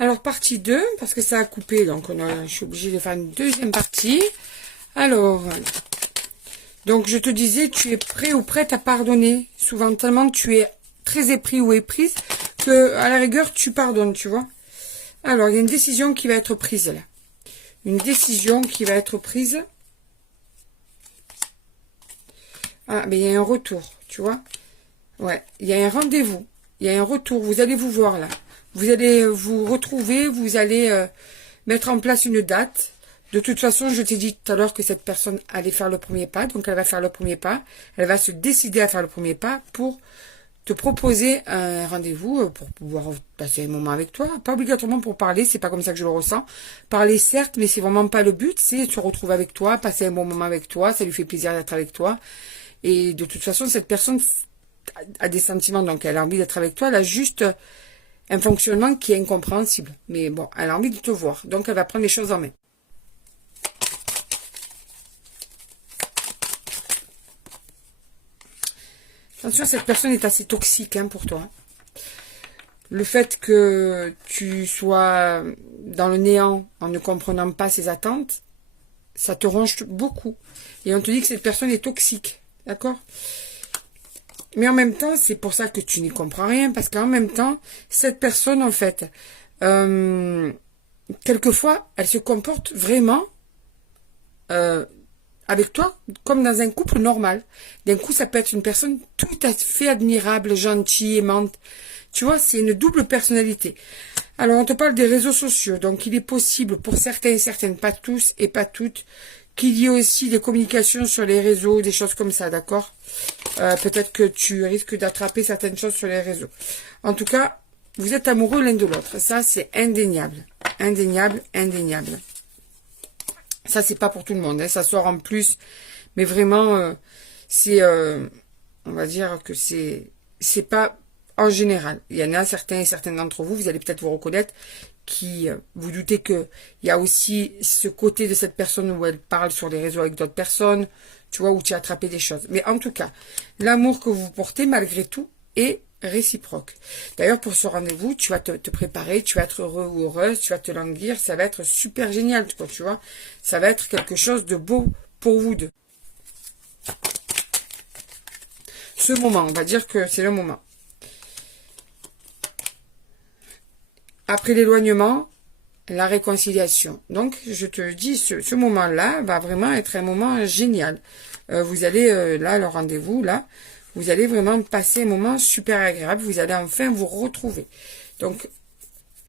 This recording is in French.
Alors, partie 2, parce que ça a coupé, donc je suis obligée de faire une deuxième partie. Alors, donc je te disais, tu es prêt ou prête à pardonner. Souvent, tellement tu es très épris ou éprise que, à la rigueur, tu pardonnes, tu vois. Alors, il y a une décision qui va être prise là. Une décision qui va être prise. Ah, mais il y a un retour, tu vois. Ouais, il y a un rendez-vous. Il y a un retour. Vous allez vous voir là. Vous allez vous retrouver. Vous allez mettre en place une date. De toute façon, je t'ai dit tout à l'heure que cette personne allait faire le premier pas. Donc, elle va faire le premier pas. Elle va se décider à faire le premier pas pour te proposer un rendez-vous pour pouvoir passer un moment avec toi. Pas obligatoirement pour parler, c'est pas comme ça que je le ressens. Parler certes, mais c'est vraiment pas le but, c'est se retrouver avec toi, passer un bon moment avec toi, ça lui fait plaisir d'être avec toi. Et de toute façon, cette personne a des sentiments, donc elle a envie d'être avec toi, elle a juste un fonctionnement qui est incompréhensible. Mais bon, elle a envie de te voir, donc elle va prendre les choses en main. Attention, cette personne est assez toxique hein, pour toi. Le fait que tu sois dans le néant en ne comprenant pas ses attentes, ça te ronge beaucoup. Et on te dit que cette personne est toxique. D'accord? Mais en même temps, c'est pour ça que tu n'y comprends rien. Parce qu'en même temps, cette personne, en fait, quelquefois, elle se comporte vraiment avec toi comme dans un couple normal. D'un coup, ça peut être une personne tout à fait admirable, gentille, aimante. Tu vois, c'est une double personnalité. Alors, on te parle des réseaux sociaux. Donc, il est possible pour certains et certaines, pas tous et pas toutes, qu'il y ait aussi des communications sur les réseaux, des choses comme ça, d'accord? Peut-être que tu risques d'attraper certaines choses sur les réseaux. En tout cas, vous êtes amoureux l'un de l'autre. Ça, c'est indéniable. Indéniable, indéniable. Ça, c'est pas pour tout le monde. Hein. Ça sort en plus. Mais vraiment, c'est... on va dire que c'est pas en général. Il y en a certains et certaines d'entre vous, vous allez peut-être vous reconnaître, qui vous doutez que il y a aussi ce côté de cette personne où elle parle sur les réseaux avec d'autres personnes, tu vois, où tu as attrapé des choses. Mais en tout cas, l'amour que vous portez, malgré tout, est réciproque. D'ailleurs, pour ce rendez-vous, tu vas te préparer, tu vas être heureux ou heureuse, tu vas te languir, ça va être super génial, tu vois. Ça va être quelque chose de beau pour vous deux. Ce moment, on va dire que c'est le moment. Après l'éloignement, la réconciliation. Donc, je te dis, ce moment-là va vraiment être un moment génial. Vous allez, là, le rendez-vous, là, vous allez vraiment passer un moment super agréable. Vous allez enfin vous retrouver. Donc,